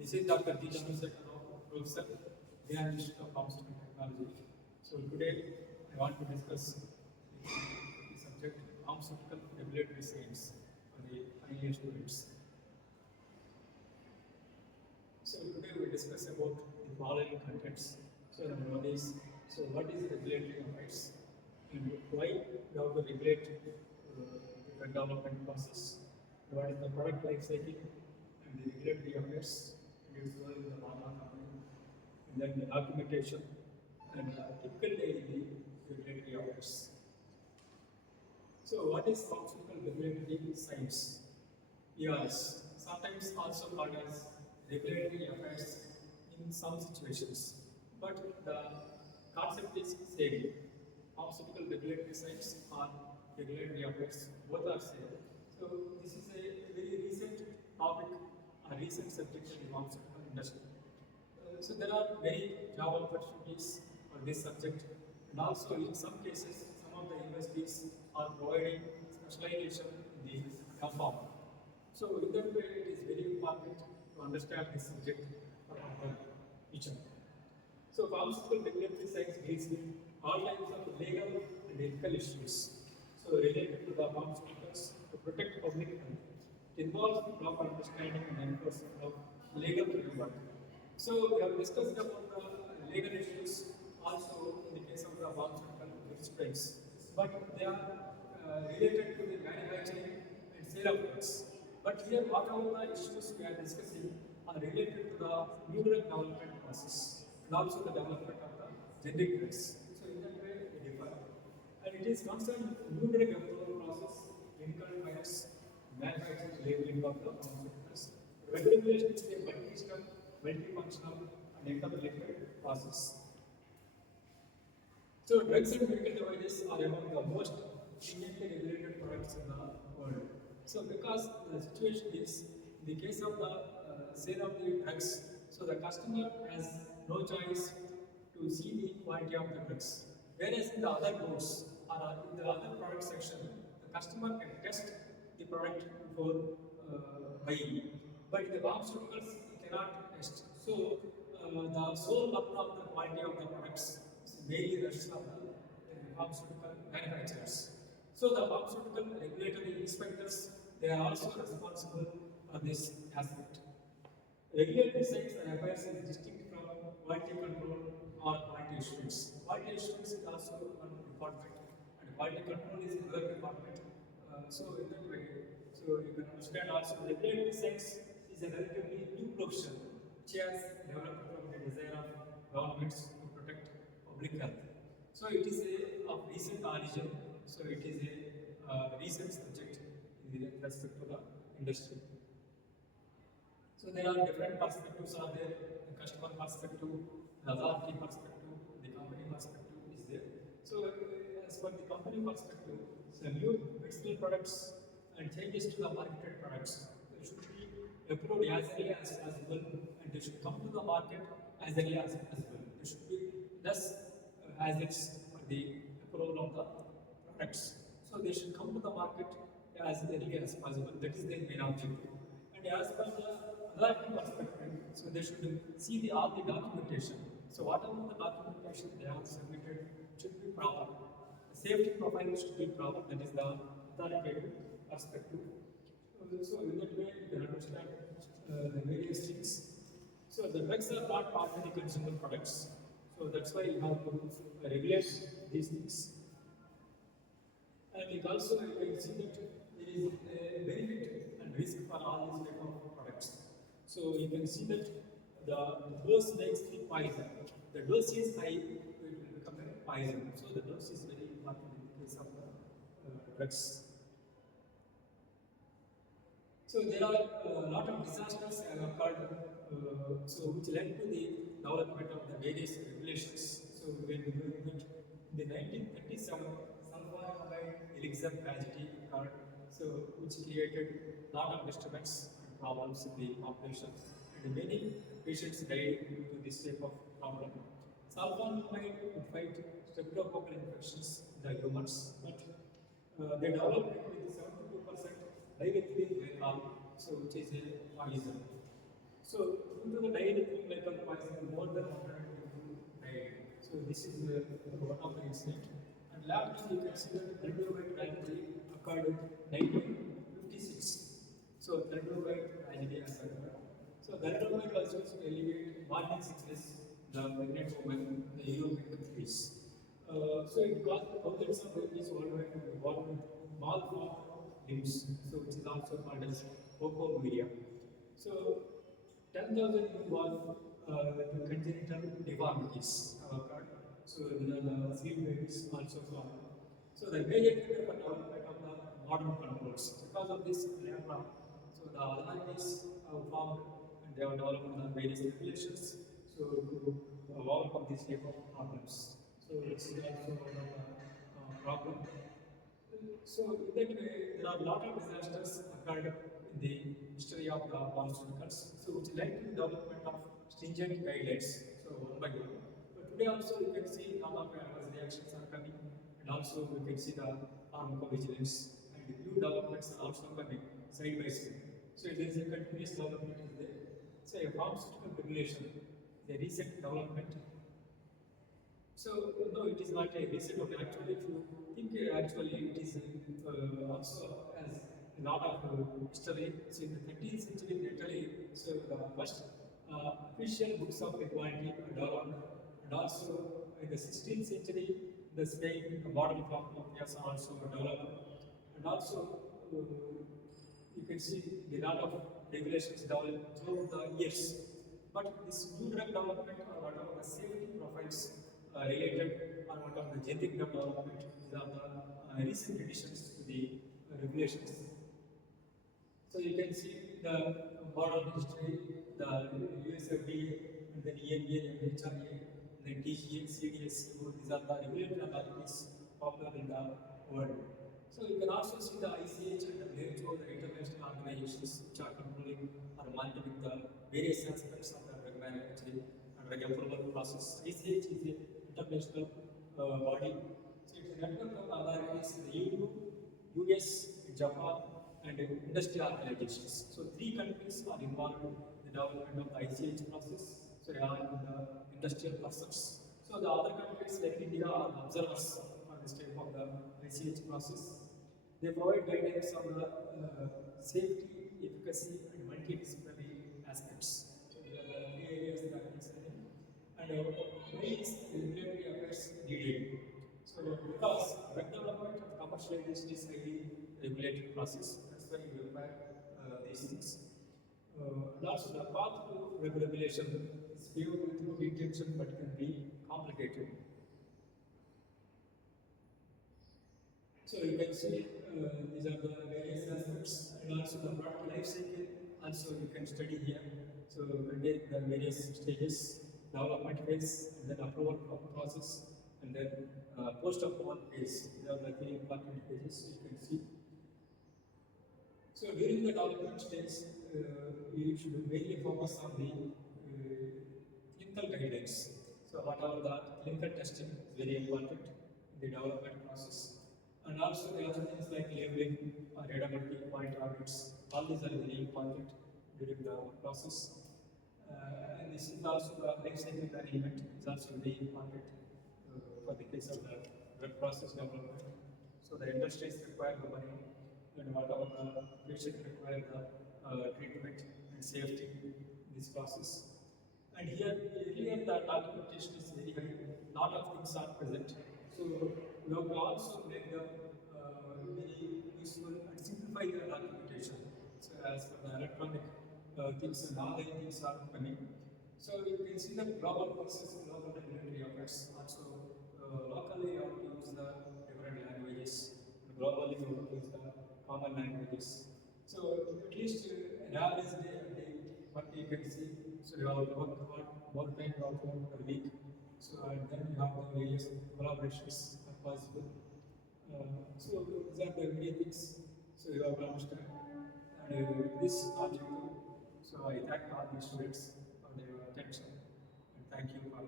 This is Dr. G. Chandrasekhar, Professor, Indian Institute of Pharmaceutical Technology. So today I want to discuss the subject pharmaceutical regulatory science for the final year students. So today we discuss about the following contents. So number one is, so what is regulatory affairs and why we have to regulate the drug development process, what is the product life cycle and the regulatory affairs and its role in the pharma company, and then the documentation and typical daily regulatory affairs. So what is pharmaceutical regulatory science? ERS, sometimes also called as regulatory affairs in some situations, but the concept is same. Pharmaceutical regulatory science or regulatory affairs, both are same. So this is a very recent topic, a recent subject in the pharmaceutical industry. So there are many job opportunities for this subject, and also in some cases, some of the universities are providing specialization in the form. So in that way, it is very important to understand this subject for our future. So pharmaceutical regulatory science deals with all types of legal and ethical issues. So related to the pharmaceuticals to protect public health. It involves the proper understanding and enforcement of legal framework. So we have discussed about the legal issues also in the case of the pharmaceutical restraints, but they are related to the manufacturing and sale of drugs. But here, whatever the issues we are discussing are related to the new drug development process and also the development of the generic drugs. So in that way, they differ. And it is concerned with new drug approval process, clinical trials, manufacturing, labeling of the pharmaceuticals. Drug regulation is a multi-step, multifunctional, and interrelated process. So drugs and medical devices are among the most stringently regulated products in the world. So because the situation is, in the case of the sale of the drugs, so the customer has no choice to see the quality of the drugs. Whereas in the other goods or in the other product section, the customer can test the product before buying. But in the pharmaceuticals, you cannot test. So the sole level of the quality of the products is mainly rests of the pharmaceutical manufacturers. So the pharmaceutical regulatory inspectors, they are also responsible for this aspect. Regulatory science and affairs is distinct from quality control or quality assurance. Quality assurance is also one department, and quality control is another department. So in that way, so you can understand also regulatory science is a relatively new profession which has developed from the desire of governments to protect public health. So it is of recent origin. So it is a recent subject in respect to the industry. So there are different perspectives are there, the customer perspective, the authority perspective, the company perspective is there. So as per the company perspective, so new medicinal products and changes to the marketed products should be approved as early as possible, and they should come to the market as early as possible. They should be less hazards for the approval of the products. So they should come to the market as early as possible. That is their main objective. And as per the authority perspective, so they should see all the documentation. So whatever the documentation they have submitted should be proper. The safety profile should be proper. That is the authoritative perspective. So in that way, you can understand the various things. So the drugs are not ordinary consumer products. So that's why you have to regulate these things. And it also you can see that there is a benefit and risk for all these type of products. So you can see that the dose makes the poison. The dose is high, it will become a poison. So the dose is very important in the case of the drugs. So there are a lot of disasters have occurred, so which led to the development of the various regulations. So when we look at in the 1937, sulfur-amide elixir tragedy occurred, so which created a lot of disturbance and problems in the population, and many patients died due to this type of problem. Sulfur-amide would fight streptococcal infections in the humans, but they developed it with 72% dimethyl glycol, so which is a poison. So due to the dielectric metal poison, more than 100 people died. So this is one of the incident. And last you can see that thalidomide tragedy occurred in 1956. So thalidomide tragedy has occurred. So thalidomide was used to alleviate morning sickness, the pregnant woman, the European countries. So it caused thousands of babies worldwide to be born with malformed limbs, so which is also called as opomeria. So 10,000 involve with congenital deformities have occurred. So these are the field babies also formed. So the major trigger for development of the modern controls. Because of this diagram, so the authorities have formed and they have developed the various regulations so to overcome these type of problems. So this is also one of the problem. So in that way, there are a lot of disasters occurred in the history of the pharmaceuticals, so which led to the development of stringent guidelines. So one by one. But today also you can see a lot of adverse reactions are coming, and also we can see the pharmacovigilance and new developments are also coming side by side. So there is a continuous development is there. So a pharmaceutical regulation, the recent development. So no, it is not a recent one. Actually, if you think actually it is also has a lot of history. So in the 13th century in Italy, so the first official books of equality are developed, and also in the 16th century, the Spain model pharmacopoeias are also developed, and also you can see the lot of regulations developed throughout the years. But this new drug development or whatever the safety profiles related or whatever the generic drug development, these are the recent additions to the regulations. So you can see the modern history, the USFDA, and then EMA, MHRA, and then TGA, CDS, these are the regulatory authorities popular in the world. So you can also see the ICH and the WHO, the international organizations which are controlling or monitoring the various aspects of the drug manufacturing and drug approval process. ICH is an international body. So it's a network of authorities in the EU, US, Japan, and industry organizations. So three countries are involved in the development of the ICH process. So they are in the industrial process. So the other countries like India are observers on this type of the ICH process. They provide guidance on the safety, efficacy, and multidisciplinary aspects. So these are the three areas that are concerning. And why is regulatory affairs needed? So because drug development and commercialization is highly regulated process, that's why you require these things. And also the path to regulation is paved with good intention but can be complicated. So you can see these are the various aspects and also the product life cycle. Also you can study here. So contain the various stages, development phase, and then approval process, and then post-approval phase. These are the three important phases you can see. So during the development stage, you should mainly focus on the clinical guidelines. So whatever the clinical testing is very important in the development process. And also the other things like labeling or readability, quality audits, all these are very important during the process. And this is also the life cycle management is also very important for the case of the drug process development. So the industries require the money, and whatever the patient require the treatment and safety in this process. And here, earlier the documentation is very high, lot of things are present. So we have to also make them very useful and simplify the documentation. So as for the electronic things and online things are coming. So you can see the global process, global regulatory affairs. Also locally you have to use the different languages. Globally you have to use the common languages. So at least an average day, what you can see. So you have to work more time out per week. So and then you have the various collaborations are possible. So these are the many things. So you have to understand. And with this objective, so I thank all the students for their attention and thank you for